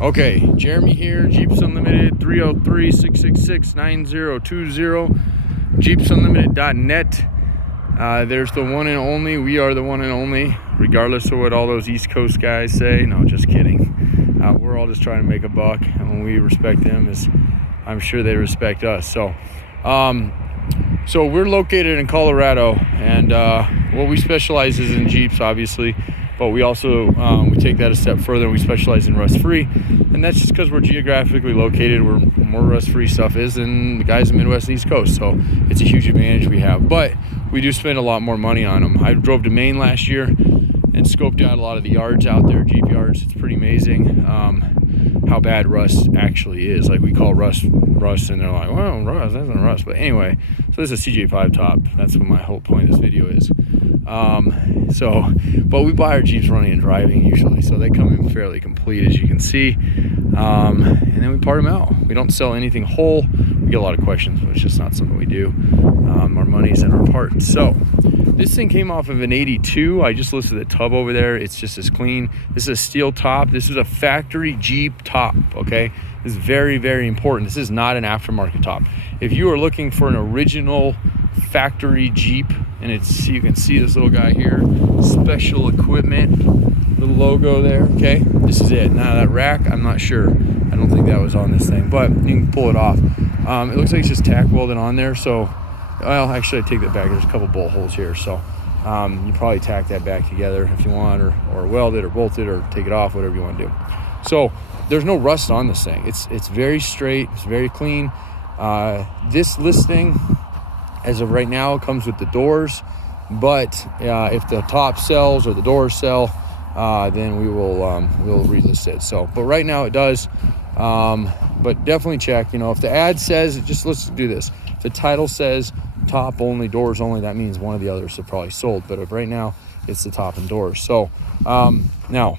Okay, Jeremy here, Jeeps Unlimited, 303-666-9020, jeepsunlimited.net. There's the one and only. We are the one and only, regardless of what all those East Coast guys say. No, just kidding. We're all just trying to make a buck, and when we respect them, is I'm sure they respect us. So we're located in Colorado, and what we specialize is in Jeeps, obviously, but we also we take that a step further. We specialize in rust-free, and that's just because we're geographically located where more rust-free stuff is than the guys in the Midwest and East Coast. So it's a huge advantage we have, but we do spend a lot more money on them. I drove to Maine last year and scoped out a lot of the yards out there, Jeep yards. It's pretty amazing how bad rust actually is. Like, we call rust, and they're like, well, rust, that's not rust. But anyway, so this is a CJ5 top. That's what my whole point of this video is. But we buy our Jeeps running and driving usually, so they come in fairly complete, as you can see, and then we part them out. We don't sell anything whole. We get a lot of questions, but it's just not something we do. Our money's in our parts. So this thing came off of an 82. I just listed the tub over there. It's just as clean. This is a steel top. This is a factory Jeep top, okay? This is very, very important. This is not an aftermarket top. If you are looking for an original factory Jeep, and you can see this little guy here, special equipment, little logo there, okay? This is it. Now that rack, I'm not sure. I don't think that was on this thing, but you can pull it off. It looks like it's just tack welded on there, so, well, actually I take that back. There's a couple bolt holes here, so you probably tack that back together if you want, or weld it or bolt it or take it off, whatever you want to do. So there's no rust on this thing. It's very straight, it's very clean. This listing, as of right now, comes with the doors, but if the top sells or the doors sell, then we'll relist it. So, but right now it does. But definitely check. If the ad says, let's do this. If the title says top only, doors only, that means one of the others are probably sold. But if right now it's the top and doors. So now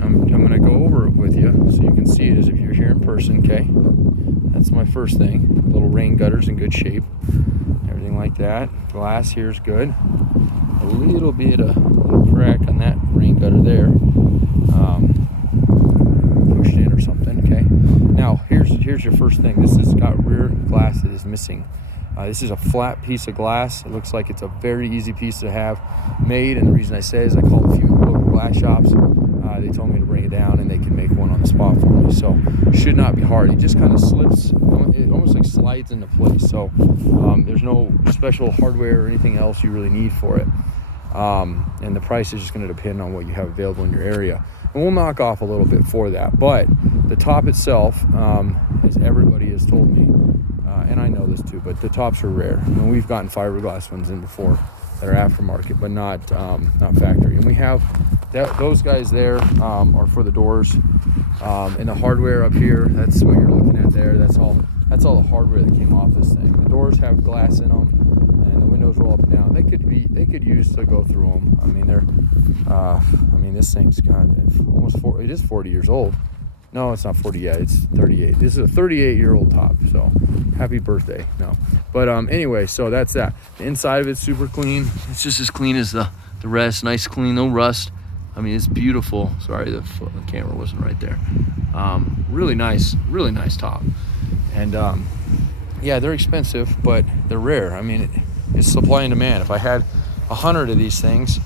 I'm going to go over it with you so you can see it as if you're here in person. Okay, that's my first thing. Little rain gutters in good shape, everything like that. Glass here is good. A little crack on that rain gutter there, pushed in or something. Okay, now here's your first thing. This has got rear glass that is missing. This is a flat piece of glass. It looks like it's a very easy piece to have made, and the reason I say is I called a few local glass shops. They told me to bring it down and they can make one on the spot for me, so should not be hard. It just kind of slips, it almost like slides into place, so there's no special hardware or anything else you really need for it, and the price is just going to depend on what you have available in your area, and we'll knock off a little bit for that. But the top itself, as everybody has told me, and I know this too, but the tops are rare. We've gotten fiberglass ones in before that are aftermarket, but not factory. And we have those guys there are for the doors, and the hardware up here. That's what you're looking at there. That's all the hardware that came off this thing. The doors have glass in them, and the windows roll up and down. They could use to go through them. This thing's got it is 40 years old. No, it's not 40 yet. It's 38. This is a 38-year-old top, so happy birthday. No. But anyway, so that's that. The inside of it's super clean. It's just as clean as the rest. Nice, clean, no rust. It's beautiful. Sorry, the camera wasn't right there. Really nice top. And yeah, they're expensive, but they're rare. It's supply and demand. If I had 100 of these things,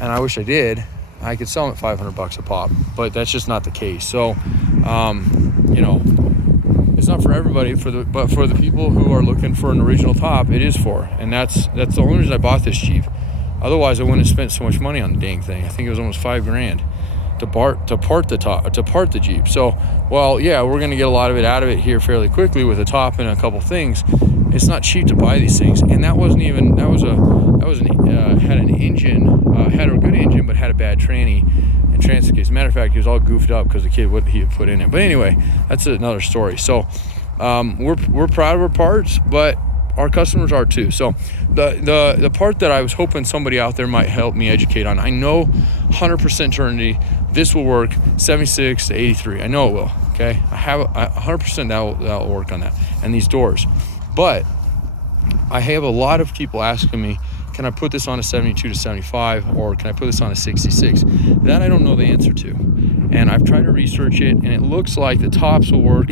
and I wish I did, I could sell them at $500 a pop, but that's just not the case. So, it's not for everybody, but for the people who are looking for an original top, it is for. And that's the only reason I bought this Jeep. Otherwise, I wouldn't have spent so much money on the dang thing. I think it was almost $5,000 to part the Jeep. So, well, yeah, we're gonna get a lot of it out of it here fairly quickly with a top and a couple things. It's not cheap to buy these things, and had an engine, had a good engine, but had a bad tranny and transfer case. Matter of fact, he was all goofed up because the kid, what he had put in it. But anyway, that's another story. So we're proud of our parts, but our customers are too. So the part that I was hoping somebody out there might help me educate on, I know 100% certainty this will work 76 to 83. I know it will. Okay, I have 100% that'll work on that. And these doors, but I have a lot of people asking me, can I put this on a 72 to 75, or can I put this on a 66? That I don't know the answer to. And I've tried to research it, and it looks like the tops will work,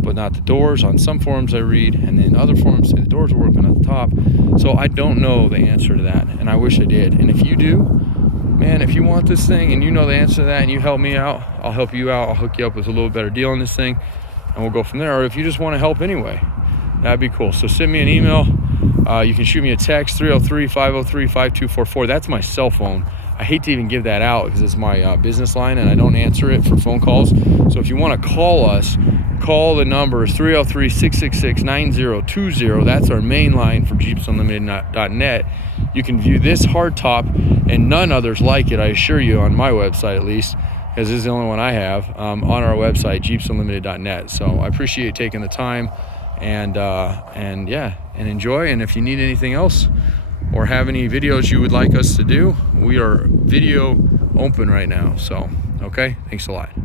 but not the doors. On some forums I read, and then other forums say the doors will work, but not the top. So I don't know the answer to that, and I wish I did. And if you do, man, if you want this thing and you know the answer to that and you help me out, I'll help you out. I'll hook you up with a little better deal on this thing, and we'll go from there. Or if you just want to help anyway, that'd be cool. So send me an email. You can shoot me a text, 303-503-5244. That's my cell phone. I hate to even give that out because it's my business line, and I don't answer it for phone calls. So if you want to call us, call the number 303-666-9020. That's our main line for JeepsUnlimited.net. You can view this hardtop and none others like it, I assure you, on my website at least, because this is the only one I have, on our website, JeepsUnlimited.net. So I appreciate you taking the time, and enjoy. And if you need anything else or have any videos you would like us to do, we are video open right now. So, okay, thanks a lot.